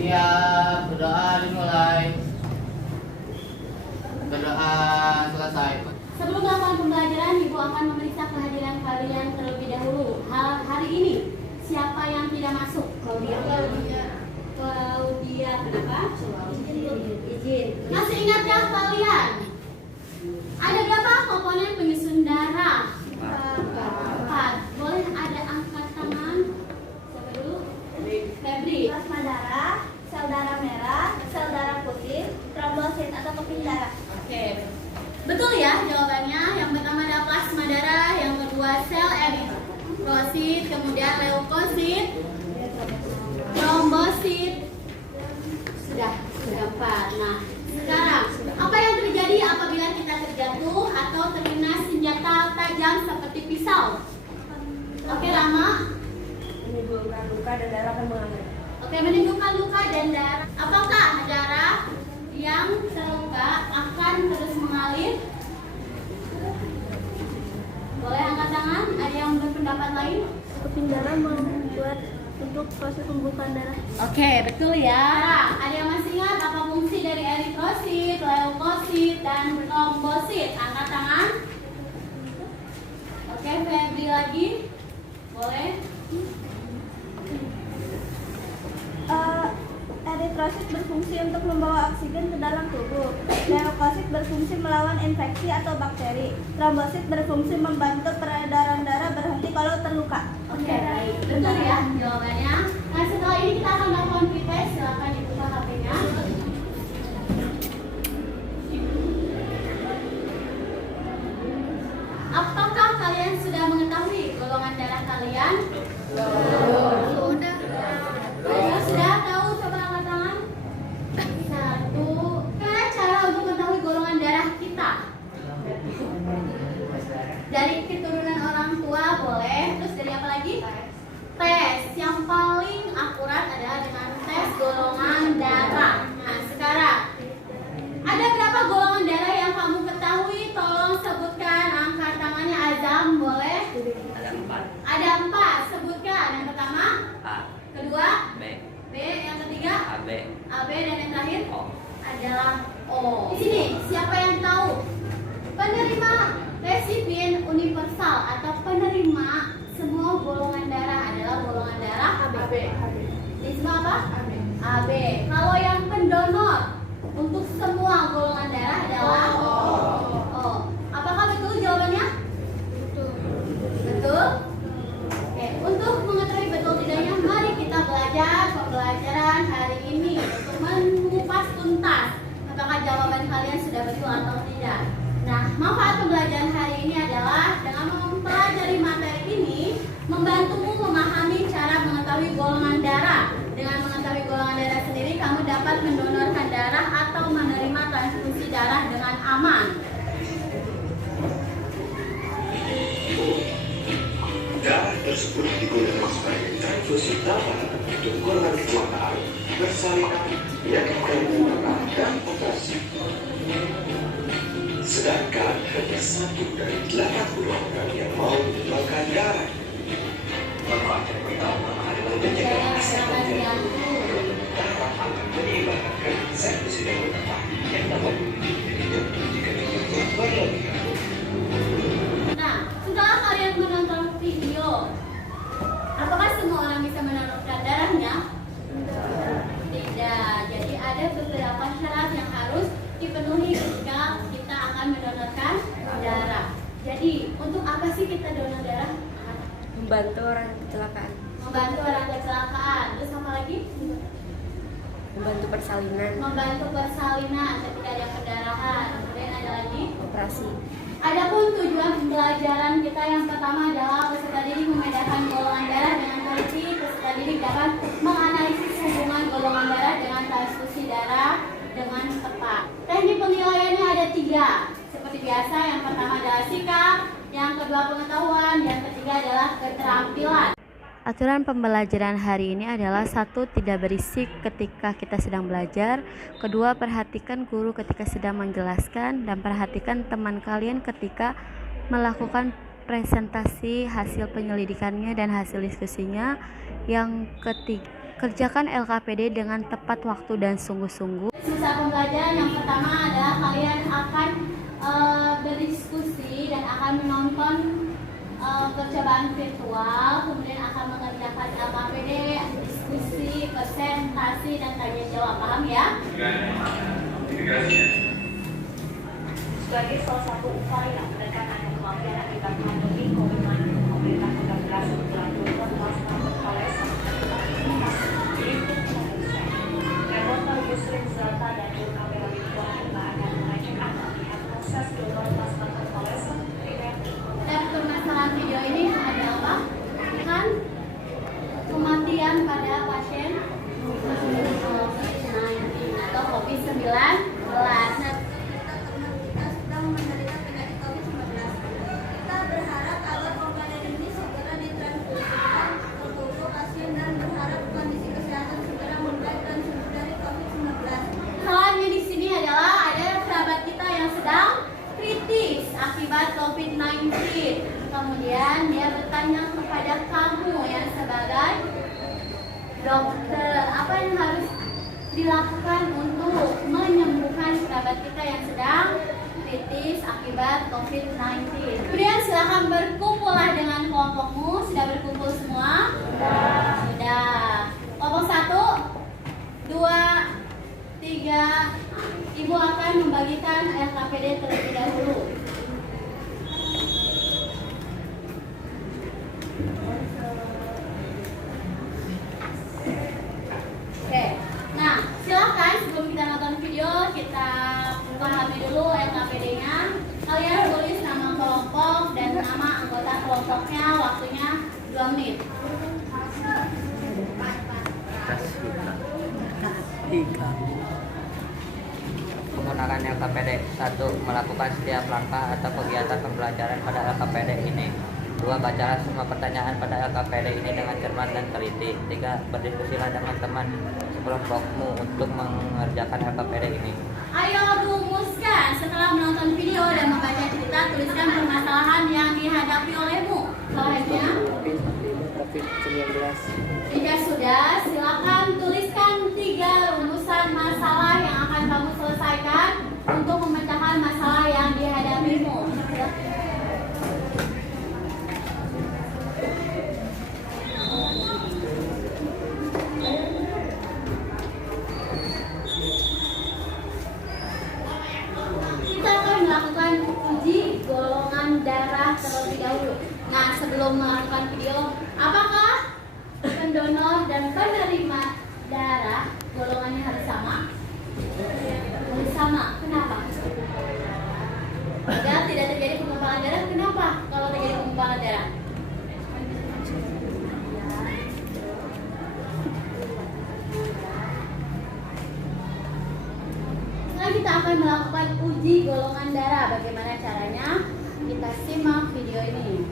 Siap, berdoa dimulai. Berdoa selesai. Sebelum melakukan pembelajaran, Ibu akan memeriksa kehadiran kalian terlebih dahulu. Hari ini, siapa yang tidak masuk? Claudia. Claudia, kenapa? Izin. Masih ingatkah kalian? Ada berapa komponen penyusun darah? 4. Boleh ada angkat tangan? Siapa dulu? Febri. Plasma darah, sel darah merah, sel darah putih, trombosit atau keping darah. Oke. Betul ya jawabannya. Yang pertama ada plasma darah, yang kedua sel eritrosit, kemudian leukosit, trombosit. Sudah 4. Nah, sekarang apa yang terjadi apabila kita terjatuh atau terkena senjata tajam seperti pisau? Oke, Rama. Menimbulkan luka dan darah akan mengalir. Oke, menimbulkan luka dan darah. Apakah darah yang terluka akan terus mengalir? Boleh angkat tangan? Ada yang berpendapat lain? Keping darah membuat untuk proses pembukaan darah. Oke, betul ya. Ada yang masih ingat apa fungsi dari eritrosit, leukosit, dan trombosit? Angkat tangan. Oke, Febri lagi. Boleh? Eritrosit berfungsi untuk membawa oksigen ke dalam tubuh. Leukosit berfungsi melawan infeksi atau bakteri. Trombosit berfungsi membantu peredaran darah berhenti kalau terluka. Oke, baik. Betul ya jawabannya. Nah, setelah ini kita akan melakukan quiz. Silakan dibuka HP-nya. Apakah kalian sudah mengetahui golongan darah kalian? Sudah. Sudah tahu? Coba angkat tangan. 1. Gimana cara untuk mengetahui golongan darah kita? Dari keturunan orang tua boleh. Terus dari apa lagi? Tes. Yang paling akurat adalah dengan tes golongan darah. Nah, sekarang ada berapa golongan darah yang kamu ketahui? Tolong sebutkan. Angkat tangannya. Azam, boleh? Ada 4. Sebutkan. Yang pertama? A. Kedua? B. B. Yang ketiga? AB. AB. Dan yang terakhir? O. Adalah O. Di sini siapa yang tahu? Penerima resipien universal atau penerima semua golongan darah adalah golongan darah AB. Ini semua apa? AB. Kalau yang pendonor untuk semua golongan darah adalah O. Apakah betul jawabannya? Betul. Oke, untuk mengetahui betul tidaknya, mari kita belajar pembelajaran hari ini untuk mengupas tuntas apakah jawaban kalian sudah betul atau tidak. Nah, manfaat pembelajaran hari ini adalah dengan mempelajari materi ini membantumu memahami cara mengetahui golongan darah. Dengan mengetahui golongan darah sendiri, kamu dapat mendonorkan darah atau menerima transfusi darah dengan aman. Darah tersebut digunakan sebagai transfusi tambahan untuk golongan kecelakaan, persalinan, penyakit darah dan operasi. Sedangkan hanya 1 dari 80 orang yang mau menyumbangkan darah. Manfaat yang pertama adalah menjaga kesehatan jantung. Darah akan menyeimbangkan zat besi dan lemak yang dapat menjadi jantung jika dibutuhkan berlebihan. Nah, setelah kalian menonton video, apakah semua orang bisa mendonorkan darahnya? Tidak. Jadi ada beberapa syarat yang Membantu orang kecelakaan. Membantu orang kecelakaan. Terus apa lagi? Membantu persalinan. Membantu persalinan ketika ada pendarahan. Kemudian ada lagi Operasi. adapun tujuan pembelajaran kita yang pertama adalah peserta didik membedakan golongan darah dengan teliti. Peserta didik dapat menganalisis hubungan golongan darah dengan transfusi darah dengan tepat. Teknik penilaiannya ada 3. Seperti biasa, yang pertama adalah sikap, yang kedua pengetahuan, yang ketiga adalah keterampilan. Aturan pembelajaran hari ini adalah 1. Tidak berisik ketika kita sedang belajar. 2. Perhatikan guru ketika sedang menjelaskan. Dan perhatikan teman kalian ketika melakukan presentasi hasil penyelidikannya dan hasil diskusinya. Yang ketiga, kerjakan LKPD dengan tepat waktu dan sungguh-sungguh. Sisa pembelajaran yang pertama adalah kalian akan berdiskusi dan akan menonton percobaan virtual, kemudian akan mengerjakan LKPD, diskusi, presentasi, dan tanya jawab. Paham ya? Sebagai salah satu upaya menekan angka kematian akibat pandemi COVID-19, pemerintah Kota Bekasi melanjutkan plasma konvalesen ini masih dihitung seharusnya. Reporter Yusrin Zalta dan juru kamera Ridwan akan mengajak anda melihat proses donor plasma konvalesen primer. Permasalahan video ini ada apa? Kan kematian pada pasien COVID-19 atau COVID-19. Nah, kita sedang menderita penyakit COVID-19. Kita berharap agar komponen ini segera ditransfusikan ke tubuh pasien dan berharap kondisi kesehatan segera membaik dan sembuh dari COVID-19. Kesalahannya di sini adalah ada kerabat kita yang sedang kritis akibat COVID-19. Kemudian dia bertanya kepada kamu yang sebagai dokter, apa yang harus dilakukan untuk menyembuhkan kerabat kita yang sedang kritis akibat COVID-19. Kemudian silakan berkumpullah dengan kelompokmu. Sudah berkumpul semua? Sudah. Kelompok 1, 2, 3. Ibu akan membagikan LKPD terlebih dahulu. Oke, nah silakan sebelum kita nonton video kita pahami dulu LKPD-nya. Kalian tulis nama kelompok dan nama anggota kelompoknya. Waktunya 2 menit. Menggunakan LKPD. 1. Melakukan setiap langkah atau kegiatan pembelajaran pada LKPD ini. 2. Bacalah semua pertanyaan pada LKPD ini dengan cermat dan teliti. 3. Berdiskusilah dengan teman sekelompokmu untuk mengerjakan LKPD ini. Ayo rumuskan. Setelah menonton video dan membaca cerita, tuliskan permasalahan yang dihadapi olehmu. Soalnya jika sudah, silakan tuliskan 3 rumusan masalah yang akan kamu selesaikan untuk memecahkan masalah yang dihadapimu. Kita akan melakukan uji golongan darah terlebih dahulu. Nah, sebelum melakukan video, apakah pendonor dan penerima darah golongannya harus sama? Harus sama. Kenapa? Agar tidak terjadi penggumpalan darah. Kenapa kalau terjadi penggumpalan darah? Sekarang kita akan melakukan uji golongan darah. Bagaimana caranya? Kita simak video ini.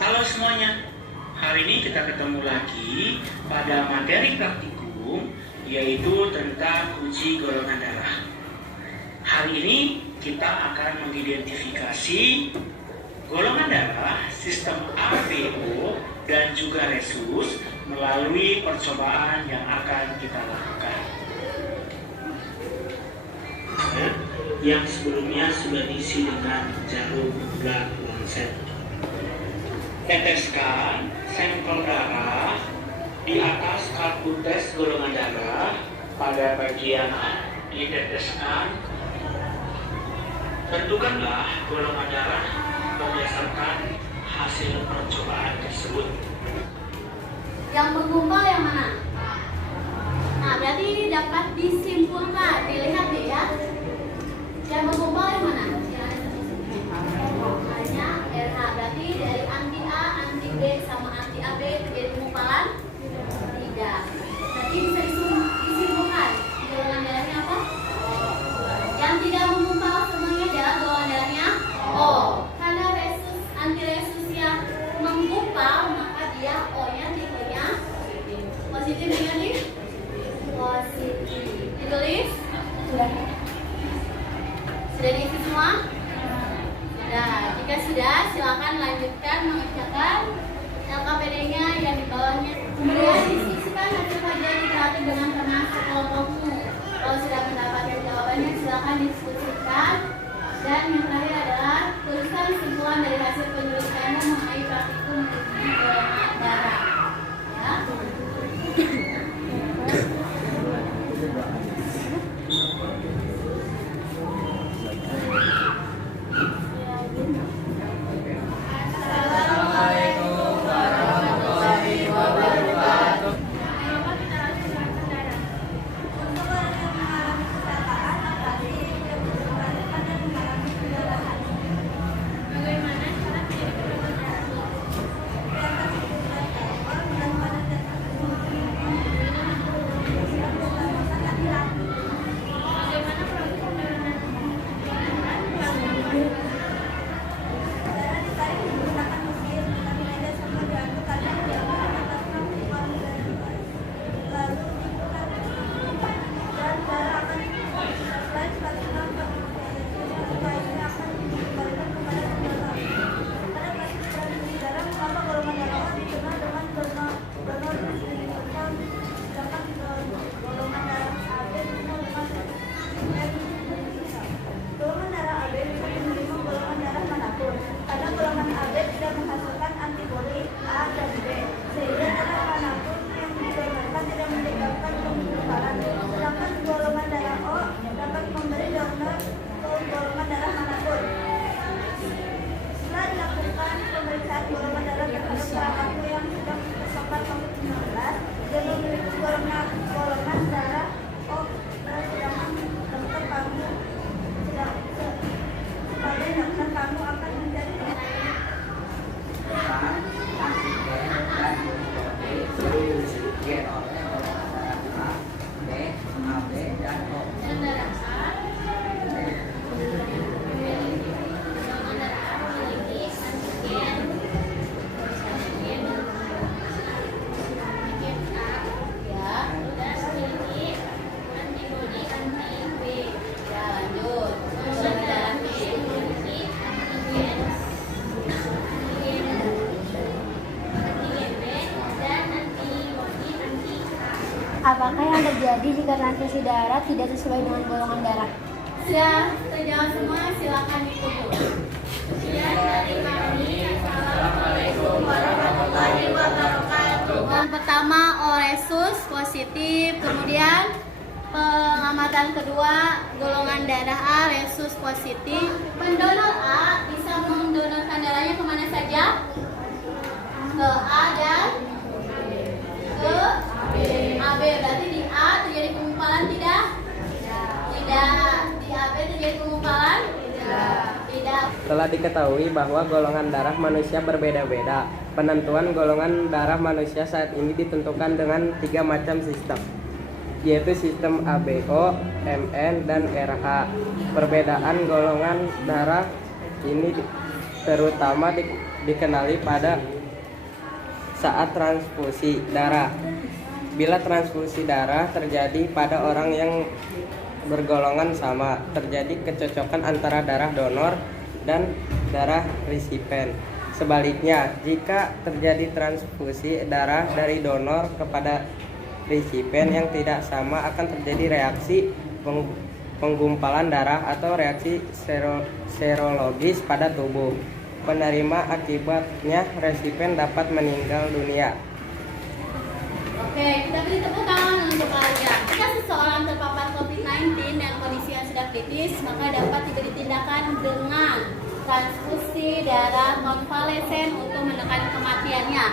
Halo semuanya, hari ini kita ketemu lagi pada materi praktikum, yaitu tentang uji golongan darah. Hari ini kita akan mengidentifikasi golongan darah, sistem RPO, dan juga resus melalui percobaan yang akan kita lakukan. Yang sebelumnya sudah diisi dengan jarum blood lancet. Teteskan sampel darah di atas kartu tes golongan darah pada bagian A. Diteteskan. Tentukanlah golongan darah berdasarkan hasil percobaan tersebut. Yang menggumpal yang mana? Nah, berarti dapat disimpulkan. Dilihat nih ya. Yang menggumpal yang mana? Yang ada satu sini. Hanya RH. Berarti dari anti A, anti B sama anti AB terjadi penggumpalan? Tidak. Berarti bisa disimpulkan. Golongan darahnya apa? Yang tidak menggumpal semuanya adalah golongan darahnya O. Karena anti-resus yang menggumpal, maka dia O-nya tipenya positif negatif? Positif. Ditulis? Sudah. Sudah diisi semua? Sudah. Jika sudah, silakan lanjutkan mengerjakan LKPD-nya yang di bawahnya. Kemudian diskusikan hasil kajian literatur dengan teman sekelompokmu. Kalau sudah mendapatkan jawabannya, silakan diskusikan. Dan yang terakhir adalah tuliskan kesimpulan dari hasil penyelidikanmu mengenai praktikum menghubungi golongan darah. Ya. Assalamualaikum warahmatullahi wabarakatuh. Untuk orang yang mengalami kecelakaan, apalagi yang berkecelakaan dan mengalami pendarahan. Bagaimana cara menjadi golongan darah? Yang kasih dan pada laki-laki. Bagaimana proses pemberantasan? Darah ditarik menggunakan mesin, tapi tidak sama diaduk karena dia mendapatkan uang dari luar. Lalu dibuka dan darah akan setelah selanjutnya selanjutnya akan dikembalikan kepada donor. Pada kasus transfusi darah, mengapa golongan darah O dikenal dengan donor disebutkan, sedangkan golongan darah AB dikenal dengan golongan darah AB bisa menerima golongan darah manapun, karena golongan AB tidak menghasilkan antibodi A dan B, sehingga darah manapun yang didonorkan tidak menyebabkan penggumpalan. Sedangkan golongan darah O dapat memberi donor ke golongan darah manapun. Setelah dilakukan pemeriksaan golongan darah terhadap salah satu yang sedang terpapar COVID-19 dan memiliki golongan darah O, sedangkan dokter kamu sebagai dokter kamu akan menjadi Dan darah A, golongan darah A memiliki antigen A, ya, dan memiliki antibodi anti B. Ya, lanjut. Golongan darah B memiliki antigen B dan antibodi anti A. Apakah yang terjadi jika transfusi darah tidak sesuai dengan golongan darah? Sudah terjawab semua, silakan ditutup. Sekian dari kami. Assalamualaikum warahmatullahi wabarakatuh. Yang pertama O resus positif, kemudian pengamatan kedua golongan darah A resus positif. Pendonor A bisa mendonorkan darahnya kemana saja? Ke A dan ke AB. Berarti di A terjadi penggumpalan tidak? Tidak. Di AB terjadi penggumpalan? Tidak. Telah diketahui bahwa golongan darah manusia berbeda-beda. Penentuan golongan darah manusia saat ini ditentukan dengan 3 macam sistem, yaitu sistem ABO, MN, dan RH. Perbedaan golongan darah ini terutama dikenali pada saat transfusi darah. Bila transfusi darah terjadi pada orang yang bergolongan sama, terjadi kecocokan antara darah donor dan darah resipien. Sebaliknya, jika terjadi transfusi darah dari donor kepada resipien yang tidak sama, akan terjadi reaksi penggumpalan darah atau reaksi serologis pada tubuh penerima. Akibatnya resipien dapat meninggal dunia. Oke, kita beri tepuk tangan untuk keluarga. Jika seseorang terpapar COVID-19 dan kondisi yang sudah kritis, maka dapat diberi tindakan dengan transfusi darah konvalesen untuk menekan kematiannya,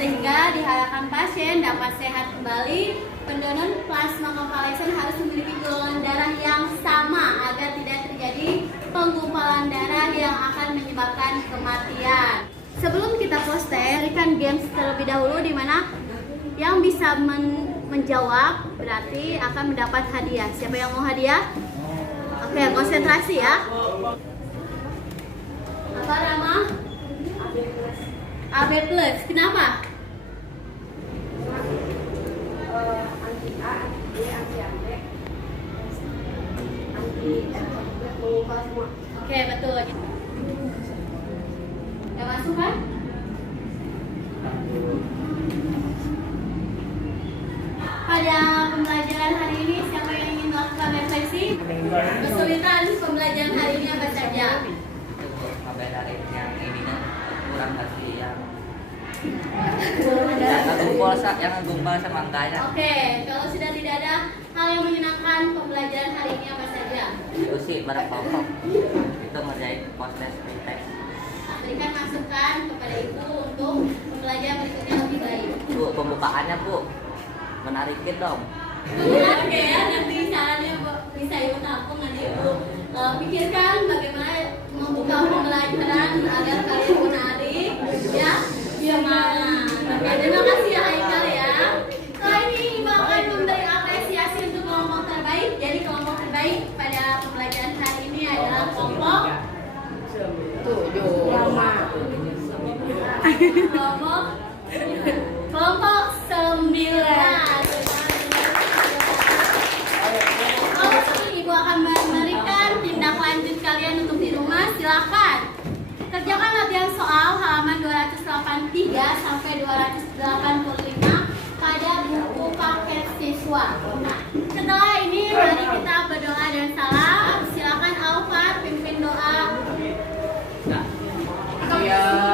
sehingga diharapkan pasien dapat sehat kembali. Pendonor plasma konvalesen harus memiliki golongan darah yang sama agar tidak terjadi penggumpalan darah yang akan menyebabkan kematian. Sebelum kita poster, berikan games terlebih dahulu di mana yang bisa menjawab berarti akan mendapat hadiah. Siapa yang mau hadiah? Oke, konsentrasi ya. Apa Rama? AB plus. Kenapa? Anti A, anti B, anti AB, anti F, mengubah semua. Oke, betul. Udah masuk kan? Pada pembelajaran hari ini, siapa yang ingin melakukan refleksi? Kesulitan pembelajaran hari ini apa saja? Sampai dari yang ininya kurang kasih yang gumpal sama enggaknya. Oke, kalau sudah tidak ada hal yang menyenangkan, pembelajaran hari ini apa saja? Diskusi bareng kelompok itu ngerjain post-test retest. Berikan masukan kepada ibu untuk pembelajaran berikutnya lebih baik. Bu, pembukaannya Bu menarikin dong. Oke ya, nanti caranya bisa ibu tampung, nanti ibu pikirkan bagaimana membuka pembelajaran agar kalian menarik ya. Semangat. Oke, terima kasih ya Haikal ya. Setelah ini ibu akan memberi apresiasi untuk kelompok terbaik. Jadi kelompok terbaik pada pembelajaran hari ini adalah kelompok kelompok 9. Ibu akan memberikan tindak lanjut kalian untuk di rumah. Silakan kerjakan latihan soal halaman 283 sampai 285 pada buku paket siswa. Nah, setelah ini mari kita berdoa dan salam. Silakan Alfat pimpin doa. Ya